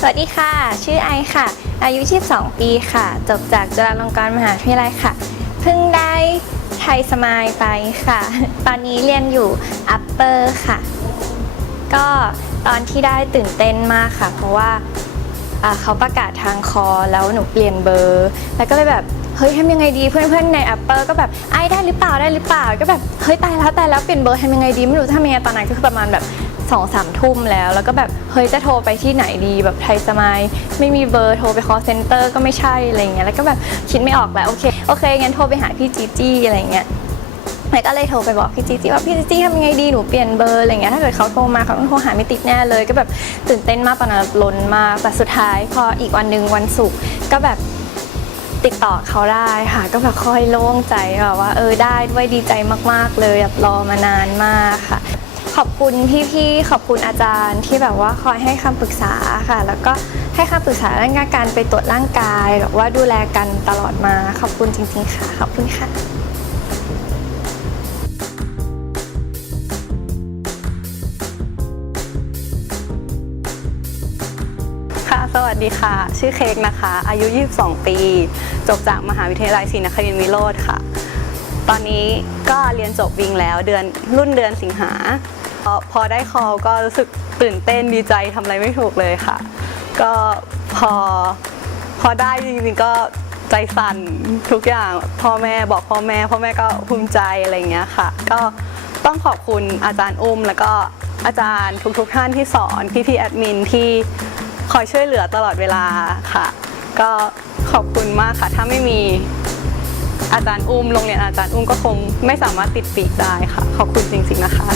สวัสดีค่ะ ชื่อไอค่ะ อายุ 22 ปีค่ะ จบจากจุฬาลงกรณ์มหาวิทยาลัยค่ะ เพิ่งได้ไทยสมายไปค่ะ ตอนนี้เรียนอยู่ upper ค่ะ ก็ตอนที่ได้ตื่นเต้นมากค่ะ เพราะว่าเขาประกาศทางคอแล้วหนูเปลี่ยนเบอร์ แล้วก็เลยแบบเฮ้ยทำยังไงดีเพื่อนๆใน upper ก็แบบไอ้ได้หรือเปล่าได้หรือเปล่า ก็แบบเฮ้ยตายแล้วตายแล้วเปลี่ยนเบอร์ทำยังไงดีไม่รู้จะทำยังไงตอนนั้นก็คือประมาณแบบ สองสามทุ่มแล้ว แล้วก็แบบเฮ้ยจะโทรไปที่ไหนดีแบบไทยสมายไม่มีเบอร์โทรไป call center ก็ไม่ใช่อะไรเงี้ยแล้วก็แบบคิดไม่ออกแล้วโอเคโอเคงั้นโทรไปหาพี่จีจี้อะไรเงี้ยแล้วก็เลยโทรไปบอกพี่จีจี้ว่าพี่จีจี้ทำยังไงดีหนูเปลี่ยนเบอร์อะไรเงี้ยถ้าเกิดเขาโทรมาเขาต้องโทรหาไม่ติดแน่เลย ก็แบบตื่นเต้นมากตอนนั้นล้นมากแต่สุดท้ายพออีกวันหนึ่งวันศุกร์ก็แบบติดต่อเขาได้ค่ะ ก็แบบค่อยโล่งใจแบบว่า เออได้ด้วยดีใจมาก ๆ เลยแบบรอมานานมากค่ะ ขอบคุณพี่ๆขอบคุณอาจารย์ที่แบบว่าคอยให้คำปรึกษาค่ะ แล้วก็ให้คำปรึกษาเรื่องการไปตรวจร่างกายหรือว่าดูแลกันตลอดมาขอบคุณจริง ๆ ค่ะ ขอบคุณค่ะค่ะ สวัสดีค่ะ ชื่อเค้กนะคะ อายุ 22 ปี จบจากมหาวิทยาลัยศรีนครินทรวิโรธค่ะ ตอนนี้ก็เรียนจบวิงแล้วเดือนรุ่นเดือนสิงหา พอพอได้คอลก็รู้สึกตื่นเต้นดีใจทำอะไรไม่ถูกเลยค่ะ ก็พอพอได้จริงๆก็ใจสั่นทุกอย่างพ่อแม่บอกพ่อแม่พ่อแม่ก็ภูมิใจอะไรเงี้ยค่ะ ก็ต้องขอบคุณอาจารย์อุ้ม แล้วก็อาจารย์ทุกๆท่านที่สอนพี่ๆแอดมินที่คอยช่วยเหลือตลอดเวลาค่ะ ก็ขอบคุณมากค่ะ ถ้าไม่มีอาจารย์อุ้มโรงเรียนอาจารย์อุ้มก็คงไม่สามารถติดปีกได้ค่ะ ขอบคุณจริงๆนะคะ